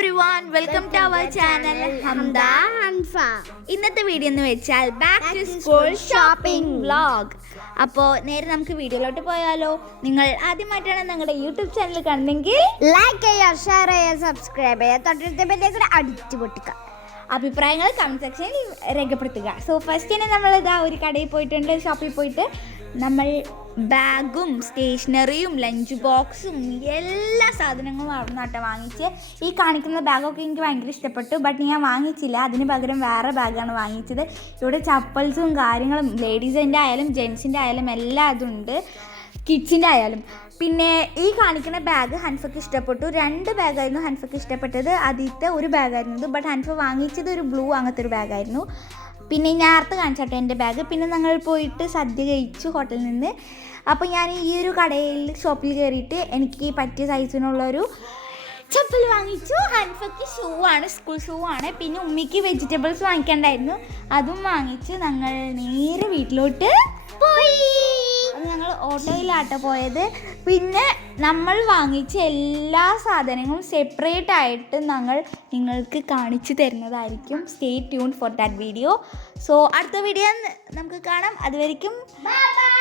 everyone, welcome to our channel Hamda Hanfa. ഇന്നത്തെ video എന്ന് വെച്ചാൽ back to school shopping vlog. അപ്പോൾ നേരെ നമുക്ക് വീഡിയോയിലോട്ട് പോയാലോ. നിങ്ങൾ ആദ്യമായിട്ടാണ് ഞങ്ങളുടെ യൂട്യൂബ് ചാനൽ കണ്ടെങ്കിൽ ലൈക്ക് ചെയ്യുക, ഷെയർ ചെയ്യുക, സബ്സ്ക്രൈബ് ചെയ്യുക, തൊട്ടടുത്ത ബെല്ലേക്ക് അടിച്ചു പൊട്ടിക്കുക. അഭിപ്രായങ്ങൾ കമൻറ്റ് സെക്ഷനിൽ രേഖപ്പെടുത്തുക. സോ ഫസ്റ്റ് തന്നെ നമ്മൾ ഇതാ ഒരു കടയിൽ പോയിട്ടുണ്ട്, ഷോപ്പിൽ പോയിട്ട് നമ്മൾ ബാഗും സ്റ്റേഷനറിയും ലഞ്ച് ബോക്സും എല്ലാ സാധനങ്ങളും അവിടെ നിന്നാട്ടോ വാങ്ങിച്ച്. ഈ കാണിക്കുന്ന ബാഗൊക്കെ എനിക്ക് ഭയങ്കര ഇഷ്ടപ്പെട്ടു, ബട്ട് ഞാൻ വാങ്ങിച്ചില്ല. അതിന് പകരം വേറെ ബാഗാണ് വാങ്ങിച്ചത്. ഇവിടെ ചപ്പൽസും കാര്യങ്ങളും ലേഡീസിൻ്റെ ആയാലും ജെൻസിൻ്റെ ആയാലും എല്ലാം അതുണ്ട്, കിഡ്സിൻ്റെ ആയാലും. പിന്നെ ഈ കാണിക്കുന്ന ബാഗ് ഹൻഫക്ക് ഇഷ്ടപ്പെട്ടു. 2 ബാഗായിരുന്നു ഹൻഫക്ക് ഇഷ്ടപ്പെട്ടത്. ആദ്യത്തെ ഒരു ബാഗായിരുന്നു, ബട്ട് ഹൻഫ വാങ്ങിച്ചത് ഒരു ബ്ലൂ അങ്ങനത്തെ ഒരു ബാഗായിരുന്നു. പിന്നെ ഞാൻ നേരത്തെ കാണിച്ചാട്ടോ എൻ്റെ ബാഗ്. പിന്നെ ഞങ്ങൾ പോയിട്ട് സദ്യ കഴിച്ചു ഹോട്ടലിൽ നിന്ന്. അപ്പോൾ ഞാൻ ഈ ഒരു കടയിൽ ഷോപ്പിൽ കയറിയിട്ട് എനിക്ക് പറ്റിയ സൈസിനുള്ളൊരു ചപ്പൽ വാങ്ങിച്ചു. ഹൻഫക്ക് ഷൂ ആണ്, സ്കൂൾ ഷൂ ആണ്. പിന്നെ ഉമ്മിക്ക് വെജിറ്റബിൾസ് വാങ്ങിക്കാണ്ടായിരുന്നു, അതും വാങ്ങിച്ച് ഞങ്ങൾ നേരെ വീട്ടിലോട്ട് പോയി. അത് ഞങ്ങൾ ഓട്ടോയിലാട്ടോ പോയത്. പിന്നെ നമ്മൾ വാങ്ങിച്ച എല്ലാ സാധനങ്ങളും സെപ്പറേറ്റ് ആയിട്ട് ഞങ്ങൾ നിങ്ങൾക്ക് കാണിച്ചു തരുന്നതായിരിക്കും. Stay tune for that video. So അടുത്ത വീഡിയോ നമുക്ക് കാണാം. അതുവരെയ്ക്കും ബൈ ബൈ.